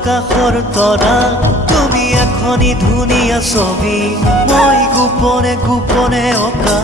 আকাশৰ তৰা তুমি এখনি ধুনীয়া ছবি মই গোপনে গোপনে অঁকা